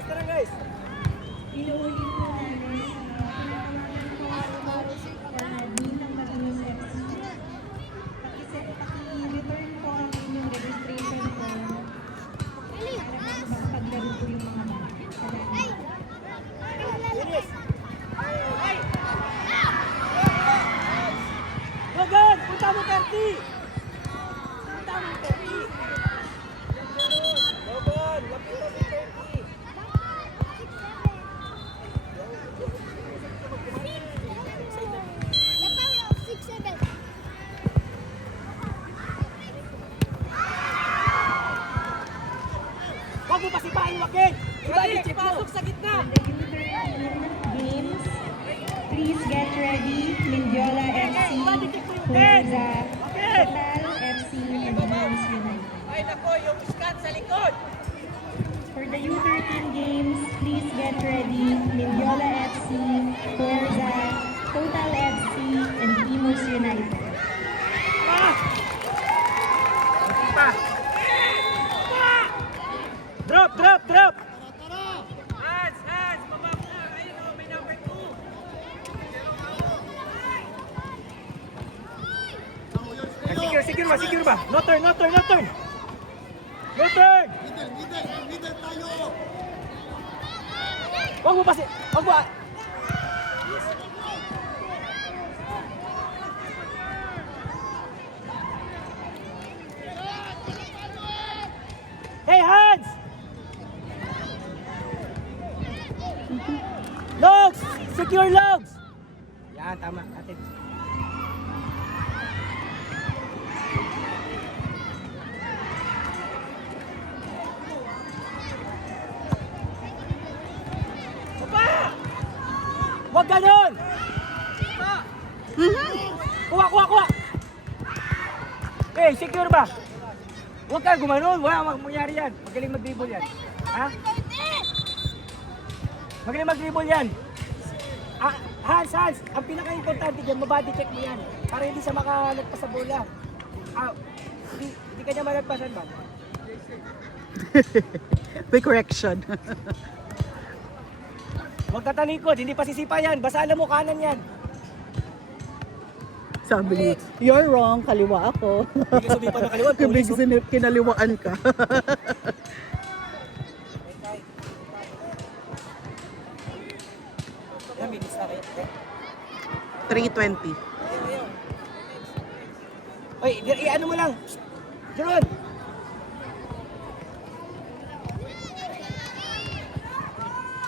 tara guys. Inuulit po namin pinatawagan po or bilang Matalos FC. Paki-return po ang inyong registration form para makapaglaro po yung mga bata. Salamat. Finish. Logan, punta mo 30. Punta mo 30. Logan, lapitan mo 30. Huwag mo pasipain, Joaquin! Ibalik, pasok sa gitna! Games, please get ready. Mindiola FC, Huerza, Total FC, and Bones United. Ay nako, yung scan sa likod! For the U13 games, please get ready. Mindiola FC, Huerza, Total FC, and Imos United. Pa! Drop, drop, drop! Hands, hands! Baba mo na! Ayun o, may number 2! Secure ba? Secure ba? No turn, no turn, no turn! No turn! Middle tayo! Huwag mo pasi... Huwag mo... Hey, hands! Logs! Secure logs! Yan, tama. Atin. Huwag ganun! Kuha, kuha, kuha! Eh, secure ba? Huwag ka gumanon, wala mangyari yan. Magaling mag-dribble yan. Ha? Magaling mag-dribble yan. Ah, Hans, Hans, ang pinaka-importante dyan, mabody check mo yan. Para hindi siya makalagpas sa bola. Ah, hindi ka niya malagpasan ba? May correction. Huwag ka talikod, hindi pa sisipa yan. Basta alam mo kanan yan. Sabi niya, you're wrong, kaliwa ako. Hindi ka sumipa ng kaliwa. Kubig kinaliwaan ka. Ilang minutes na kayo? 3:20. Oy, ano mo lang. Jeron!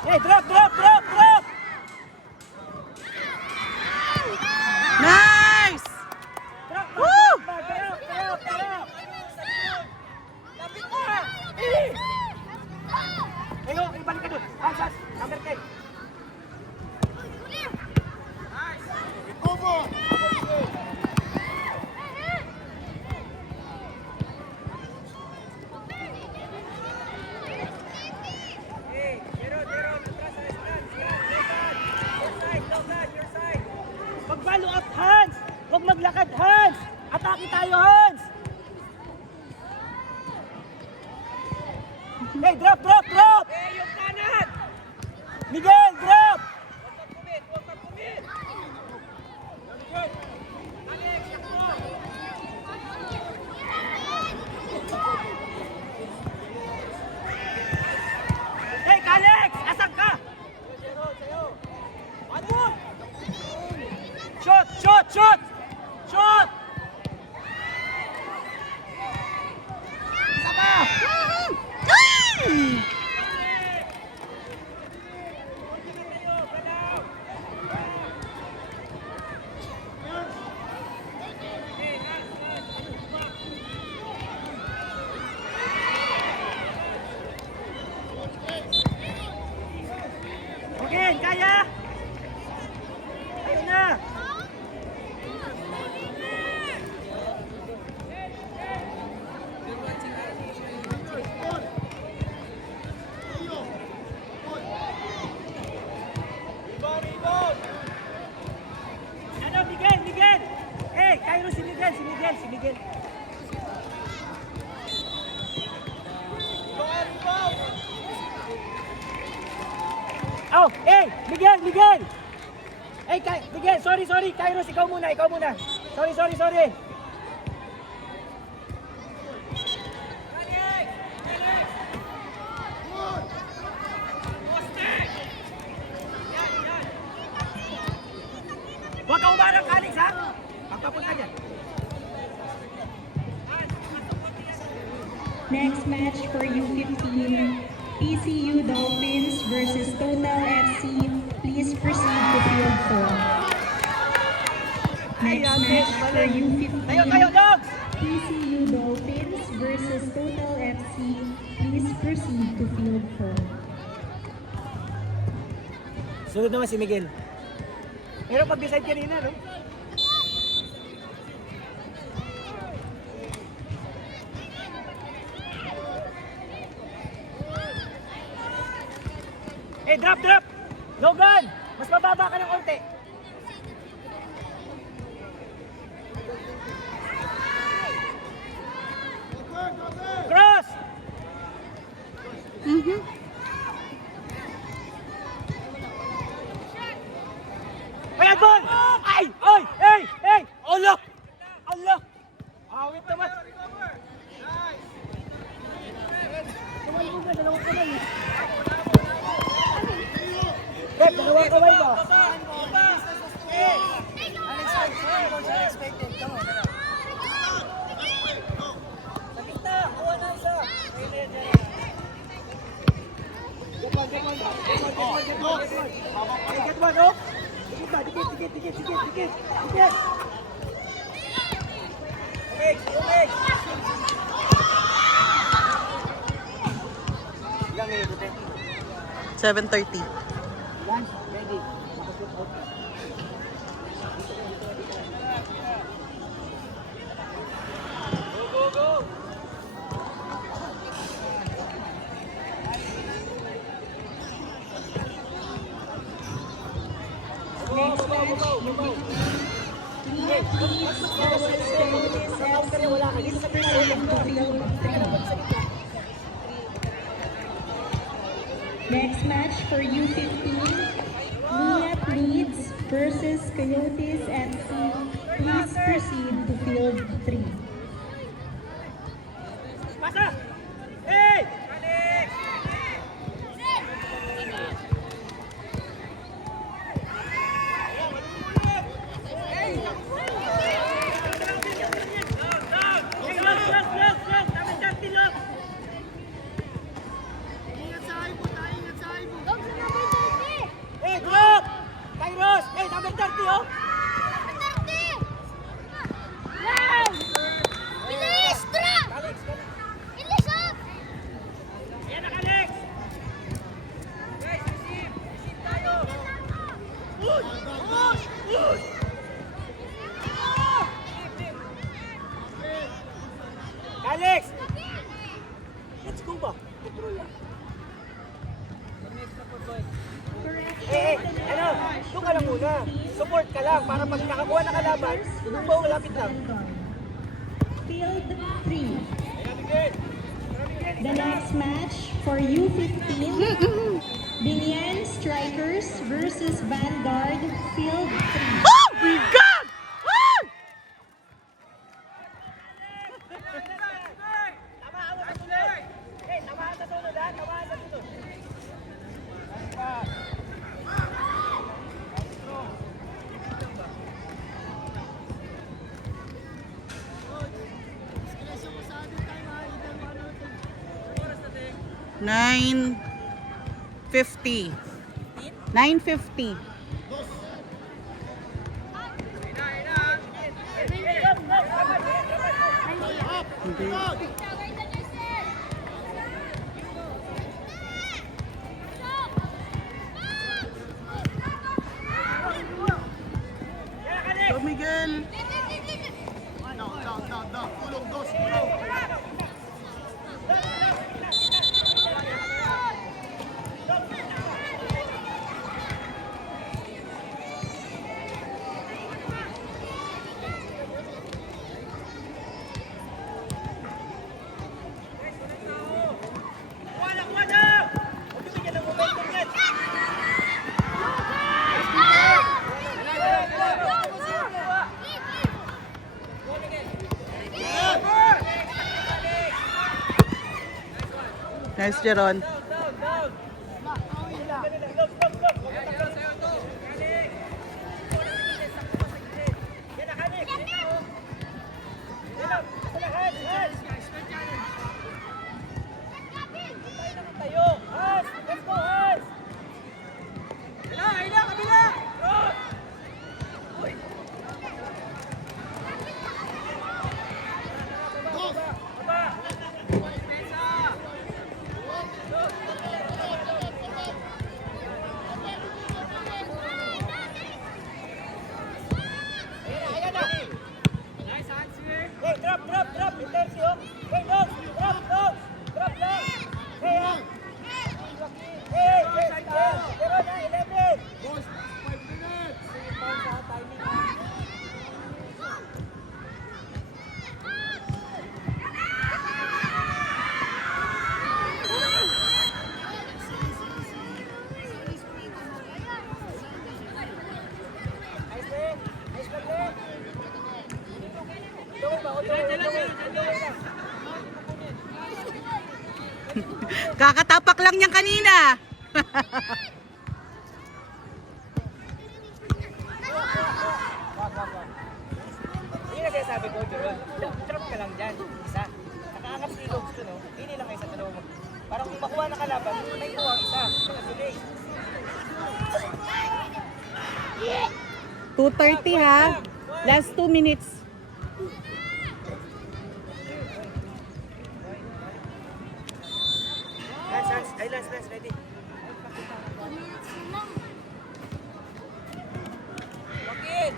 Hey, drop, drop, drop, drop! Nice! Drop, Woo! drop, drop, drop, drop! Lapit na! Eh! Ayo, ibalik ka doon. Ansas, number 10. Opo! Hey, Jeron, Jeron, atras sa stand. Your side, Logan, your side. Mag-follow up, Hans! Huwag maglakad, Hans! Atake tayo, Hans! Hey, drop, drop, drop! Hey, yung kanan! Miguel, drop! Huwag mag-commit, huwag mag-commit! Good. Alex, takbo! Hey, Alex! Asan ka? Ano? Shot! Shot! Shot! Shot! Isa pa! Oh, Miguel! Miguel, sorry. Kairos, ikaw muna. Sorry. Huwag ka umarang, Alex, ha? Pagpapunta dyan. Next match for U15, PCU Dolphins versus Total FC. Please proceed to field 4. Next match for U15, Tayo, dogs! PCU Dolphins versus Total FC. Please proceed to field 4. Sunod naman si Miguel. Pero pag-decide kanina, no? Drop! Logan! Mas mababa ka ng konti. Cross! Ayan, ball! Ay! Allah! Awit naman! Dalawang kamay eh. Pep, dalawang kamay mo. Unexpected. Come on. Sa kita, kuha na isa. Get one, oh! Dikit. Okay. Ilang minuto, te? 7:30. Yan, ready. Nakashoot out ka. Go! Next match, Liat Leeds versus Coyotes FC. Please proceed to field 3. Next match for U15, Liat Leeds versus Coyotes FC. Please proceed to field 3. Pasa! Hey! Hey, drop! Kairos! Hey, number 30, oh! Alex! Yan na, Alex! Guys, receive! Receive tayo! Push! Alex! Let's go ba? Control lang. Doon ka lang muna. Support ka lang para pag nakakuha na kalaban, doon mo lapit lang. Field 3. The next match for U15, Binyan Strikers versus Vanguard, Field 3. Oh my God! Ah! Tamaan mo sa sunod. Tamaan sa sunod, ha? Tamaan sa sunod. Nine 50. 9:50. Go, Miguel. Tulong, dos, tulong. Kuha na! Huwag yung bigyan ng momentum yan. Nice, Jeron. Hey, drop. Intensi, oh. Hey, no. Drop lang. Hey, ah. Hey, pero na, 11. Boys, 5 minutes. Timing, ah. Kakatapak lang niyan kanina. Yun ang sinasabi ko, Jeron. Trap ka lang dyan. Isa. Nakaangat si Logs to, no? Pili lang kayo sa dalawa mo. Parang kung makuha na kalaban, may kuha ang isa. Nakasulit. 2:30 ha. Last 2 minutes. Lance. Ay, Lance, ready. Bakit?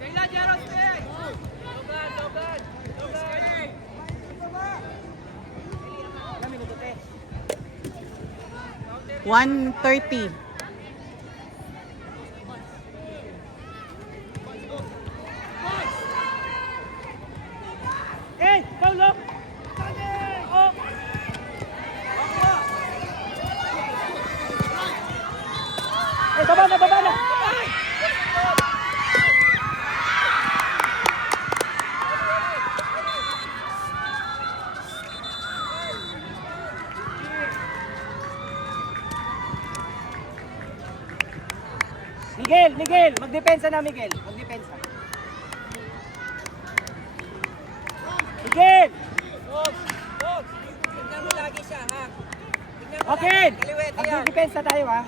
Stay lang, Jeron, stay! Logan! Ilang minuto, te? 1:30. Hey, Paulo! Oh! Hey, baba na! Miguel! Magdepensa na, Miguel. Magdepensa. Miguel! Dogs! Tignan mo lagi siya, ha? Tignan mo Okay. lagi. Kaliwete yan. Magdepensa tayo, ha?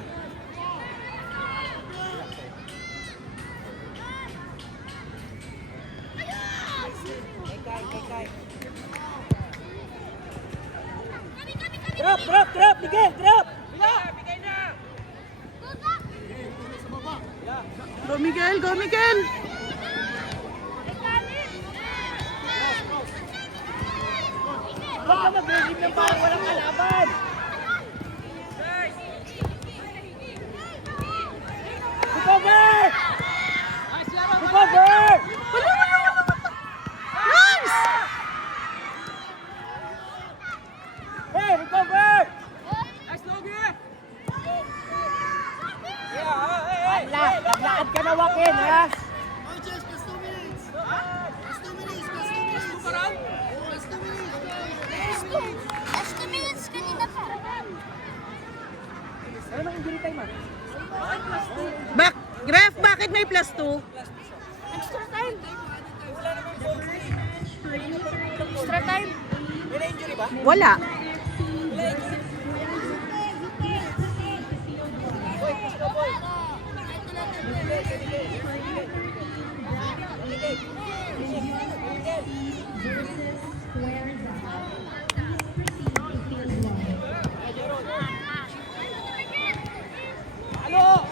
Kay. Drop! Miguel, drop! Bigay na! Go Miguel! Huwag ka mag-receive ng parang walang kalaban! Recover! Nice! Hey, recover! Nice, Logie! Naglakad ka na, Joaquin, ha? Arches, plus 2 minutes. Plus 2 minutes. Plus 2 minutes. Plus 2 minutes. Last 2 minutes kanina pa. Ano nang injury time, ha? Ref, bakit may +2? Extra time. Wala namang goal free. Extra time. May na-injury ba? Wala. Wala injury. Boy, push ka, boy. Ano?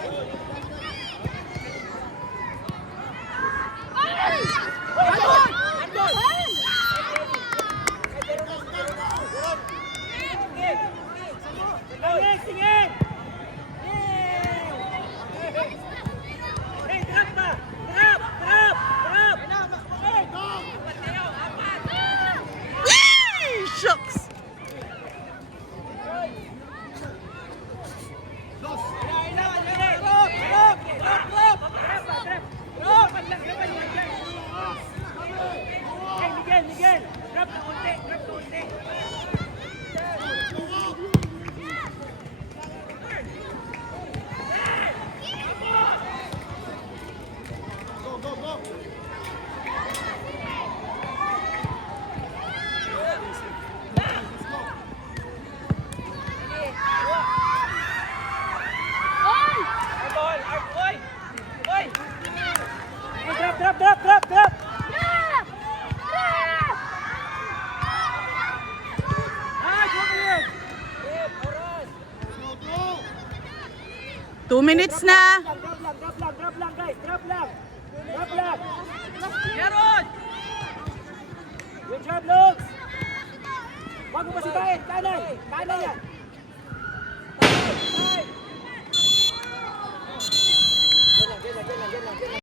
Miguel, drop na konti, drop na konti. Drop! 2 minutes na. Drop lang guys, drop lang. Meron! Good job, Lux! Huwag mo pasibahin, kanan yan.